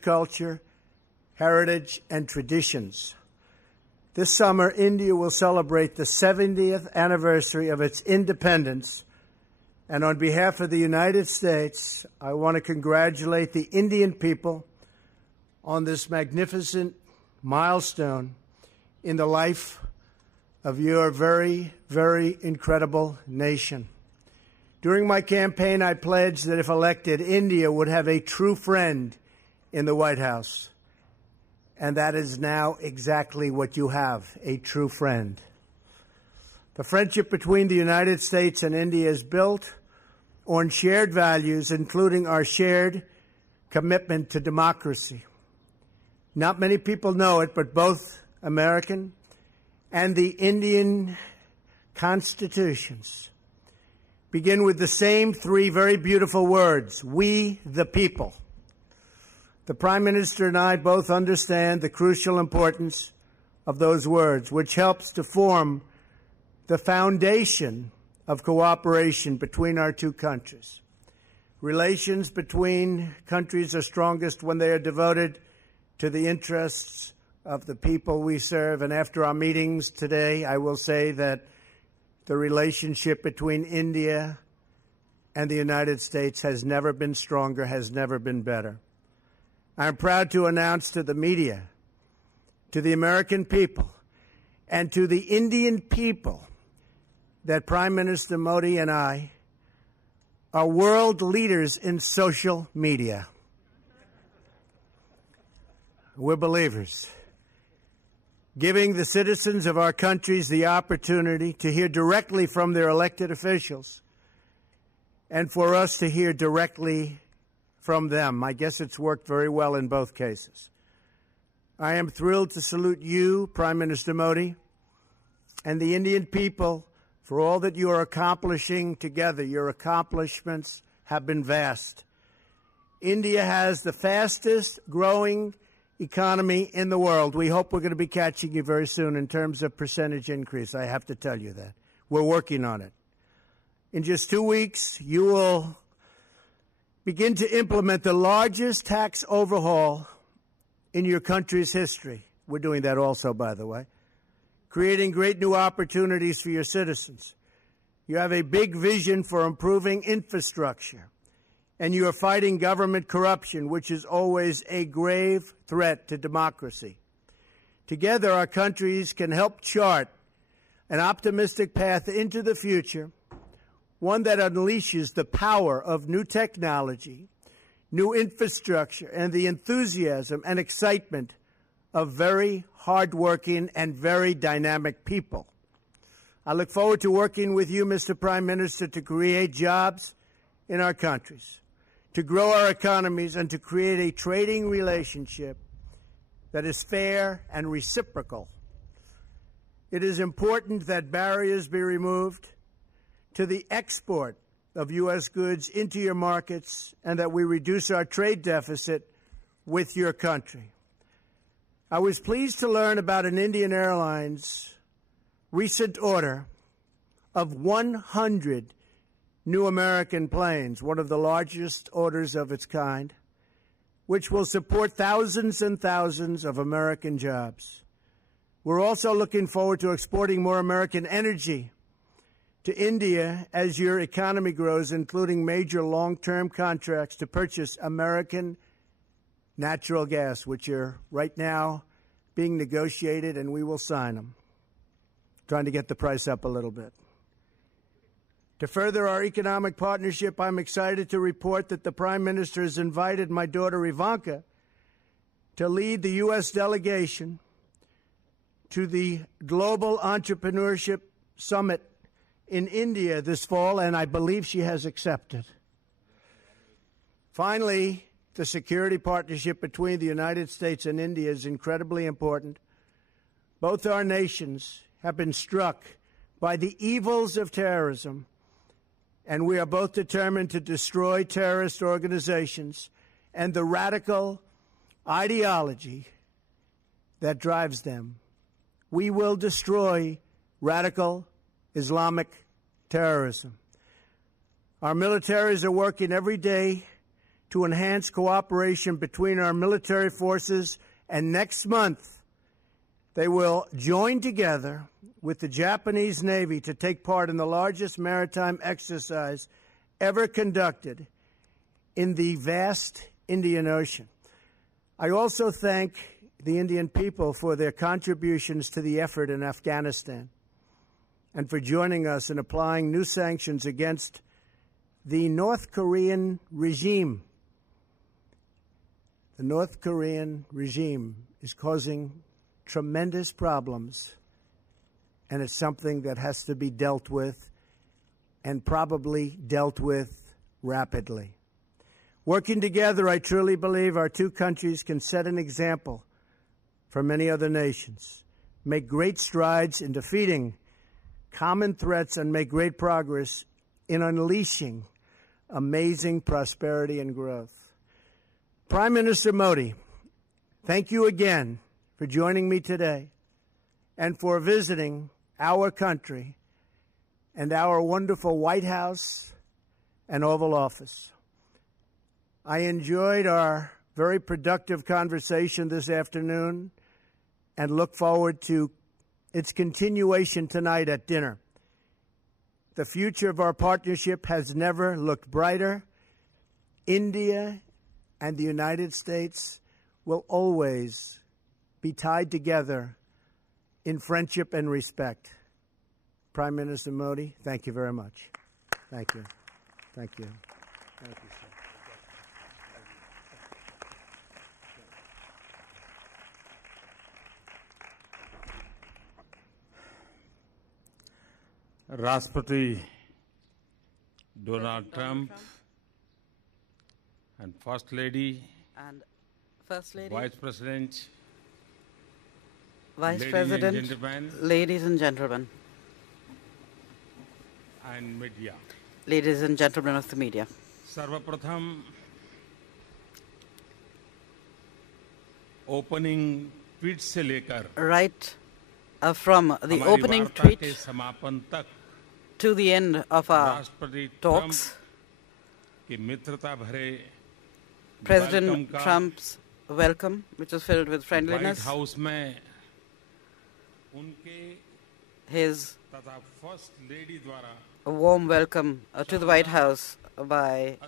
rich culture, heritage, and traditions. This summer, India will celebrate the 70th anniversary of its independence, and on behalf of the United States, I want to congratulate the Indian people on this magnificent milestone in the life of your very, very incredible nation. During my campaign, I pledged that if elected, India would have a true friend in the White House. And that is now exactly what you have, a true friend. The friendship between the United States and India is built on shared values, including our shared commitment to democracy. Not many people know it, but both American and the Indian constitutions begin with the same three very beautiful words: we the people. The Prime Minister and I both understand the crucial importance of those words, which helps to form the foundation of cooperation between our two countries. Relations between countries are strongest when they are devoted to the interests of the people we serve. And after our meetings today, I will say that the relationship between India and the United States has never been stronger, has never been better. I'm proud to announce to the media, to the American people, and to the Indian people that Prime Minister Modi and I are world leaders in social media. We're believers, giving the citizens of our countries the opportunity to hear directly from their elected officials and for us to hear directly from them. I guess it's worked very well in both cases. I am thrilled to salute you, Prime Minister Modi, and the Indian people for all that you are accomplishing together. Your accomplishments have been vast. India has the fastest growing economy in the world. We hope we're going to be catching you very soon in terms of percentage increase. I have to tell you that. We're working on it. In just 2 weeks, you will begin to implement the largest tax overhaul in your country's history. We're doing that also, by the way, creating great new opportunities for your citizens. You have a big vision for improving infrastructure, and you are fighting government corruption, which is always a grave threat to democracy. Together, our countries can help chart an optimistic path into the future, one that unleashes the power of new technology, new infrastructure, and the enthusiasm and excitement of very hardworking and very dynamic people. I look forward to working with you, Mr. Prime Minister, to create jobs in our countries, to grow our economies, and to create a trading relationship that is fair and reciprocal. It is important that barriers be removed to the export of U.S. goods into your markets and that we reduce our trade deficit with your country. I was pleased to learn about an Indian Airlines recent order of 100 new American planes, one of the largest orders of its kind, which will support thousands and thousands of American jobs. We're also looking forward to exporting more American energy to India as your economy grows, including major long-term contracts to purchase American natural gas, which are right now being negotiated, and we will sign them, trying to get the price up a little bit. To further our economic partnership, I'm excited to report that the Prime Minister has invited my daughter Ivanka to lead the U.S. delegation to the Global Entrepreneurship Summit in India this fall, and I believe she has accepted. Finally, the security partnership between the United States and India is incredibly important. Both our nations have been struck by the evils of terrorism, and we are both determined to destroy terrorist organizations and the radical ideology that drives them. We will destroy radical Islamic terrorism. Our militaries are working every day to enhance cooperation between our military forces, and next month they will join together with the Japanese Navy to take part in the largest maritime exercise ever conducted in the vast Indian Ocean. I also thank the Indian people for their contributions to the effort in Afghanistan and for joining us in applying new sanctions against the North Korean regime. The North Korean regime is causing tremendous problems, and it's something that has to be dealt with, and probably dealt with rapidly. Working together, I truly believe our two countries can set an example for many other nations, make great strides in defeating common threats, and make great progress in unleashing amazing prosperity and growth. Prime Minister Modi, thank you again for joining me today and for visiting our country and our wonderful White House and Oval Office. I enjoyed our very productive conversation this afternoon and look forward to its continuation tonight at dinner. The future of our partnership has never looked brighter. India and the United States will always be tied together in friendship and respect. Prime Minister Modi, thank you very much. Thank you. Thank you. Thank you, sir. राष्ट्रपति Donald Trump and First Lady, Vice President, ladies and gentlemen, and media. Ladies and gentlemen of the media. सर्वप्रथम opening tweet से लेकर right from the opening tweet to the end of our talks, President Trump's welcome, which was filled with friendliness, his warm welcome to the White House by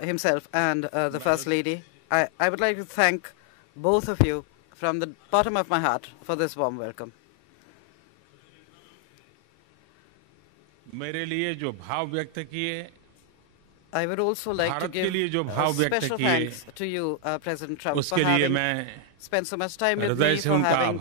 himself and the First Lady. I would like to thank both of you from the bottom of my heart for this warm welcome. मेरे लिए जो भाव व्यक्त किए, I would also like to give special thanks to you, President Trump, for having spent so much time with me, for having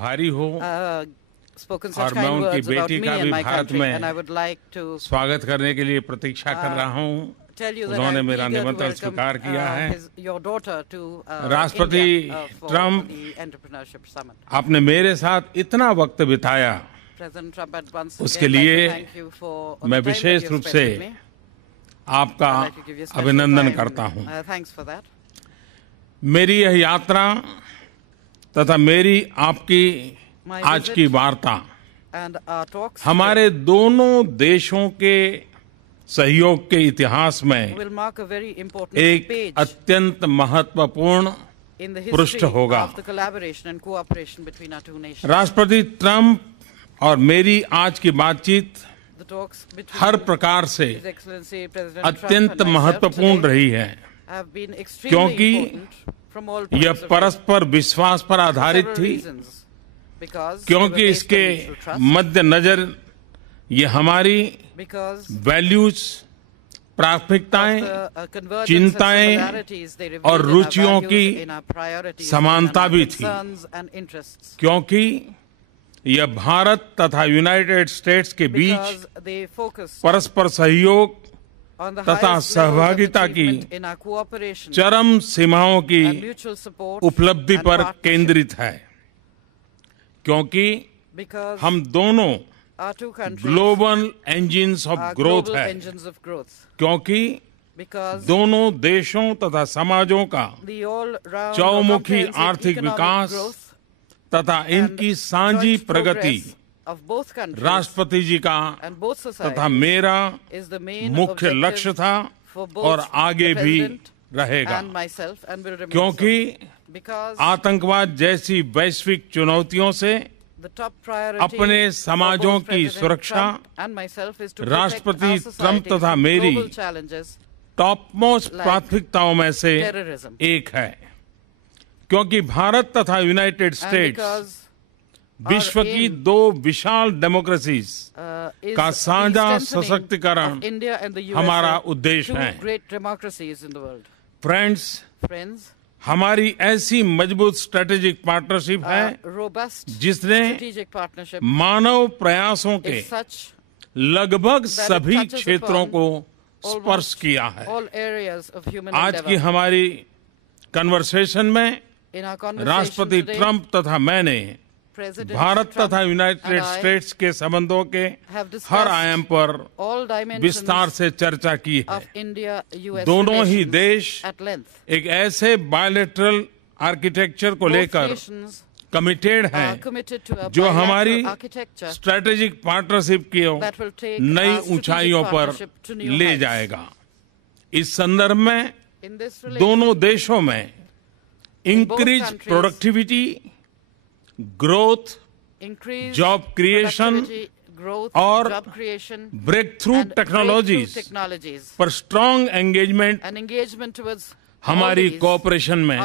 spoken such kind words about me and my country, and I would like to स्वागत करने के लिए प्रतीक्षा कर रहा हूं. उन्होंने मेरा निमंत्रण स्वीकार किया है. राष्ट्रपति ट्रंप, आपने मेरे साथ इतना वक्त बिताया, उसके लिए मैं विशेष रूप से आपका अभिनंदन करता हूं. मेरी यह यात्रा तथा मेरी आपकी आज की वार्ता हमारे दोनों देशों के सहयोग के इतिहास में एक अत्यंत महत्वपूर्ण पृष्ठ होगा. राष्ट्रपति ट्रंप और मेरी आज की बातचीत हर प्रकार से अत्यंत महत्वपूर्ण रही है, क्योंकि यह परस्पर विश्वास पर आधारित थी, क्योंकि इसके मद्देनजर ये हमारी वैल्यूज, प्राथमिकताएं, चिंताएं और रुचियों की समानता भी थी, क्योंकि यह भारत तथा यूनाइटेड स्टेट्स के बीच परस्पर सहयोग तथा सहभागिता की चरम सीमाओं की उपलब्धि पर केंद्रित है, क्योंकि हम दोनों ग्लोबल इंजिन्स ऑफ ग्रोथ है, क्योंकि दोनों देशों तथा समाजों का चौमुखी आर्थिक विकास तथा इनकी साझी प्रगति राष्ट्रपति जी का तथा मेरा मुख्य लक्ष्य था और आगे भी रहेगा, क्योंकि आतंकवाद जैसी वैश्विक चुनौतियों से अपने समाजों की सुरक्षा राष्ट्रपति ट्रंप तथा मेरी टॉप मोस्ट प्राथमिकताओं में से एक है, क्योंकि भारत तथा यूनाइटेड स्टेट्स विश्व की दो विशाल डेमोक्रेसीज का साझा सशक्तिकरण हमारा उद्देश्य है। फ्रेंड्स, हमारी ऐसी मजबूत स्ट्रेटेजिक पार्टनरशिप है जिसने मानव प्रयासों के लगभग सभी क्षेत्रों को स्पर्श किया है। आज की हमारी कन्वर्सेशन में राष्ट्रपति ट्रंप तथा मैंने भारत तथा यूनाइटेड स्टेट्स के संबंधों के हर आयाम पर विस्तार से चर्चा की है। दोनों ही देश एक ऐसे बायलैटरल आर्किटेक्चर को लेकर कमिटेड हैं जो हमारी स्ट्रेटेजिक पार्टनरशिप की नई ऊंचाइयों पर ले जाएगा। इस संदर्भ में दोनों देशों में increase productivity, growth, job creation और ब्रेक थ्रू टेक्नोलॉजीज पर स्ट्रांग एंगेजमेंट हमारी कोऑपरेशन में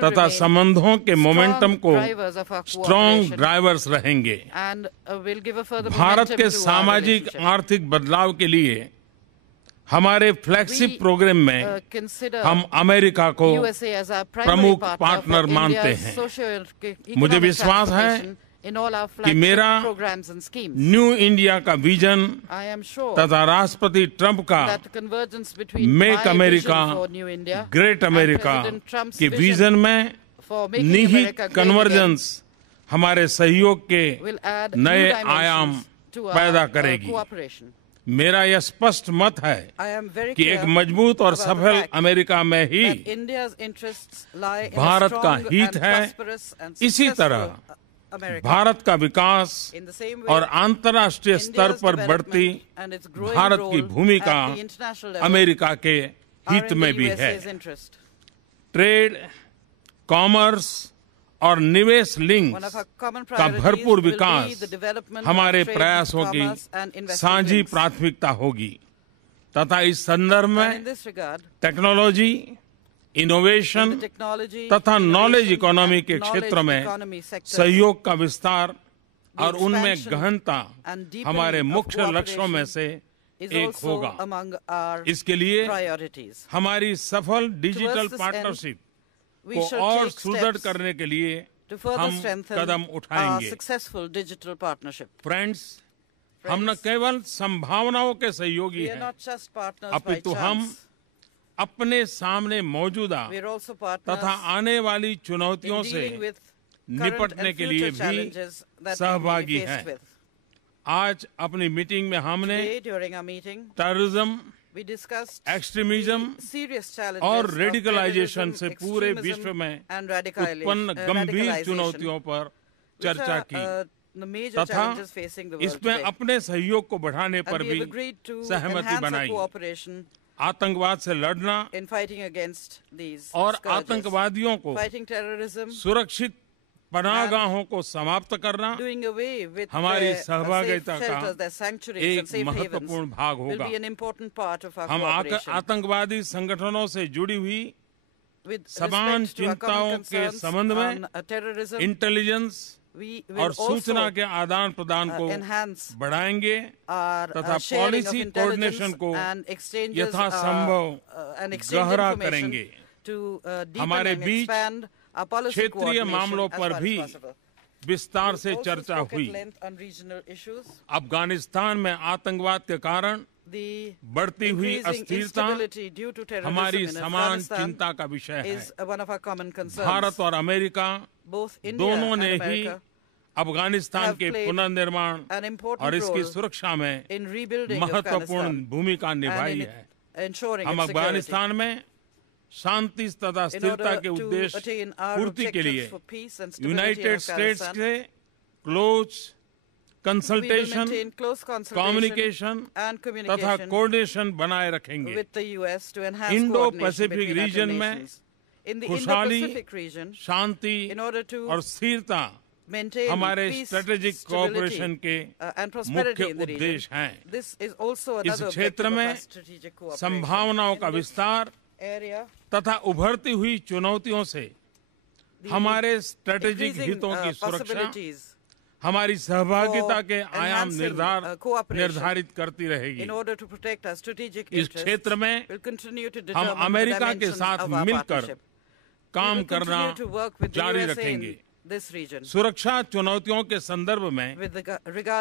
तथा संबंधों के मोमेंटम को स्ट्रांग ड्राइवर्स रहेंगे। भारत के सामाजिक आर्थिक बदलाव के लिए हमारे फ्लैगशिप प्रोग्राम में हम अमेरिका को प्रमुख पार्टनर मानते हैं। मुझे विश्वास है कि मेरा न्यू इंडिया का विजन तथा राष्ट्रपति ट्रंप का मेक अमेरिका ग्रेट अमेरिका के विजन में निहित कन्वर्जेंस हमारे सहयोग के नए आयाम पैदा करेगी। मेरा यह स्पष्ट मत है कि एक मजबूत और सफल अमेरिका में ही भारत का हित है। इसी तरह भारत का विकास और अंतर्राष्ट्रीय स्तर पर बढ़ती भारत की भूमिका अमेरिका के हित में भी है। ट्रेड, कॉमर्स और निवेश लिंक का भरपूर विकास हमारे प्रयासों की साझी प्राथमिकता होगी तथा इस संदर्भ में टेक्नोलॉजी, इनोवेशन तथा नॉलेज इकोनॉमी के क्षेत्र में सहयोग का विस्तार और उनमें गहनता हमारे मुख्य लक्ष्यों में से एक होगा। इसके लिए हमारी सफल डिजिटल पार्टनरशिप को और सुदृढ़ करने के लिए हम कदम उठाएंगे। फ्रेंड्स, हम न केवल संभावनाओं के सहयोगी हैं, अपितु हम अपने सामने मौजूदा तथा आने वाली चुनौतियों से निपटने के लिए भी सहभागी हैं। आज अपनी मीटिंग में हमने टेररिज्म, एक्सट्रीमिज्म और रेडिकलाइजेशन से पूरे विश्व में उत्पन्न गंभीर चुनौतियों पर चर्चा की तथा इसमें अपने सहयोग को बढ़ाने पर भी सहमति बनाई। आतंकवाद से लड़ना और आतंकवादियों को सुरक्षित पनाहगाहों को समाप्त करना हमारी सहभागिता का एक महत्वपूर्ण भाग होगा। हम आतंकवादी संगठनों से जुड़ी हुई समान चिंताओं के संबंध में इंटेलिजेंस और सूचना के आदान प्रदान को बढ़ाएंगे तथा पॉलिसी कोऑर्डिनेशन को यथासंभव गहरा करेंगे। हमारे बीच क्षेत्रीय मामलों पर भी विस्तार से चर्चा हुई। अफगानिस्तान में आतंकवाद के कारण बढ़ती हुई अस्थिरता हमारी समान चिंता का विषय है। भारत और अमेरिका दोनों ने ही अफगानिस्तान के पुनर्निर्माण और इसकी सुरक्षा में महत्वपूर्ण भूमिका निभाई है। हम अफगानिस्तान में शांति तथा स्थिरता के उद्देश्य पूर्ति के लिए यूनाइटेड स्टेट्स के क्लोज कंसल्टेशन, कम्युनिकेशन तथा कोऑर्डिनेशन बनाए रखेंगे। इंडो पैसिफिक रीजन में खुशहाली, शांति और स्थिरता हमारे स्ट्रेटेजिक कोऑपरेशन के मुख्य उद्देश्य हैं। इस क्षेत्र में संभावनाओं का विस्तार तथा उभरती हुई चुनौतियों से हमारे स्ट्रेटेजिक हितों की सुरक्षा हमारी सहभागिता के आयाम निर्धारित करती रहेगी। इस क्षेत्र में हम अमेरिका के साथ मिलकर काम करना जारी रखेंगे। सुरक्षा चुनौतियों के संदर्भ में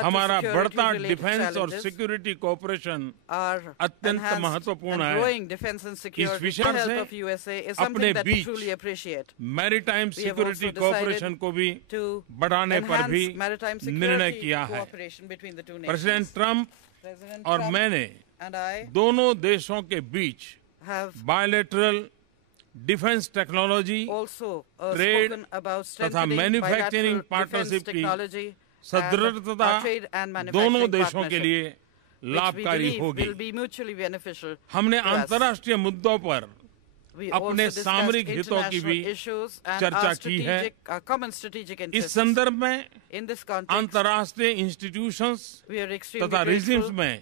हमारा बढ़ता डिफेंस और सिक्योरिटी कोऑपरेशन अत्यंत महत्वपूर्ण है। इस विषय से अपने बीच मैरीटाइम सिक्योरिटी कोऑपरेशन को भी बढ़ाने पर भी निर्णय किया है। प्रेसिडेंट ट्रंप और मैंने दोनों देशों के बीच बायलैटरल डिफेंस टेक्नोलॉजी, ट्रेड तथा मैन्युफैक्चरिंग पार्टनरशिप की सदृढ़ता दोनों देशों के लिए लाभकारी होगी। हमने अंतर्राष्ट्रीय मुद्दों पर अपने सामरिक हितों की भी चर्चा की है। इस संदर्भ में अंतर्राष्ट्रीय इंस्टीट्यूशंस तथा रिजिम्स में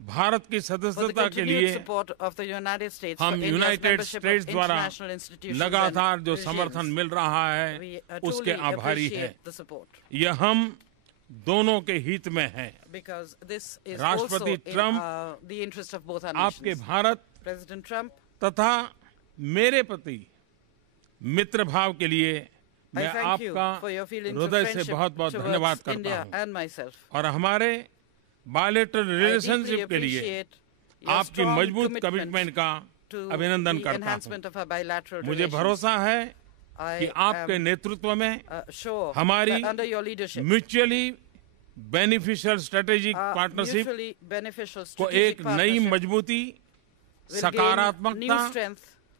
भारत की सदस्यता के लिए हम यूनाइटेड स्टेट्स द्वारा लगातार जो समर्थन मिल रहा है उसके आभारी हैं। यह हम दोनों के हित में है। राष्ट्रपति ट्रंप आपके भारत तथा मेरे प्रति मित्र भाव के लिए मैं आपका हृदय से बहुत बहुत धन्यवाद करता हूँ और हमारे बायलैटरल रिलेशनशिप के लिए आपकी मजबूत कमिटमेंट का अभिनंदन करता हूँ। मुझे भरोसा है कि आपके नेतृत्व में हमारी म्यूचुअली बेनिफिशियल स्ट्रेटेजिक पार्टनरशिप को एक नई मजबूती, सकारात्मकता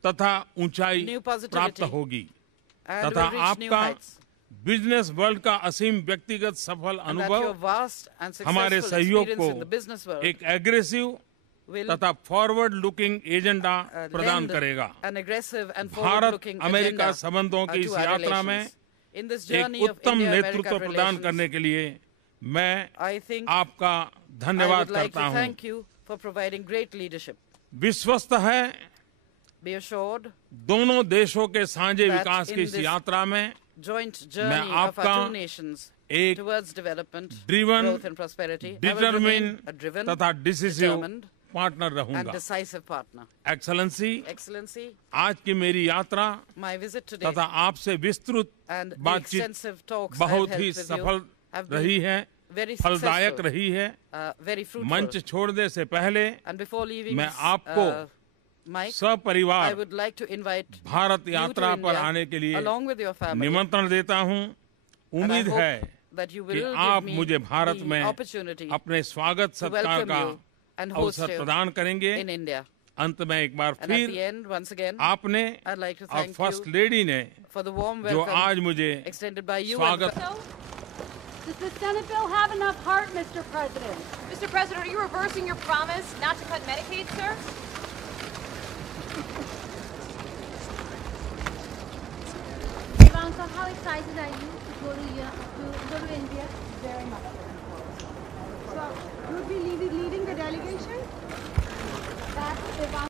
तथा ऊंचाई प्राप्त होगी तथा आपका बिजनेस वर्ल्ड का असीम व्यक्तिगत सफल अनुभव हमारे सहयोग को एक एग्रेसिव तथा फॉरवर्ड लुकिंग एजेंडा प्रदान करेगा। भारत अमेरिका संबंधों की इस यात्रा में एक उत्तम नेतृत्व प्रदान करने के लिए मैं आपका धन्यवाद करता हूँ। विश्वस्त है दोनों देशों के साझे विकास की इस यात्रा में मैं आपका एक ड्रिवन, डिटरमिन्ड तथा डिसिसिव पार्टनर रहूंगा। एक्सेलेंसी, आज की मेरी यात्रा तथा आपसे विस्तृत बातचीत बहुत ही सफल रही है, फलदायक रही है। मंच छोड़ने से पहले मैं आपको सपरिवार भारत यात्रा पर आने के लिए निमंत्रण देता हूं। उम्मीद है कि आप मुझे भारत में अपने स्वागत सत्कार का अवसर प्रदान करेंगे। अंत में एक बार फिर आपने और फर्स्ट लेडी ने जो आज मुझे स्वागत। Does the Senate bill have enough heart, Mr. President? Mr. President, are you reversing your promise not to cut Medicaid, sir? Ivanka, how excited are you to go to India? Very much. So, you would be leading the delegation? That's Ivanka.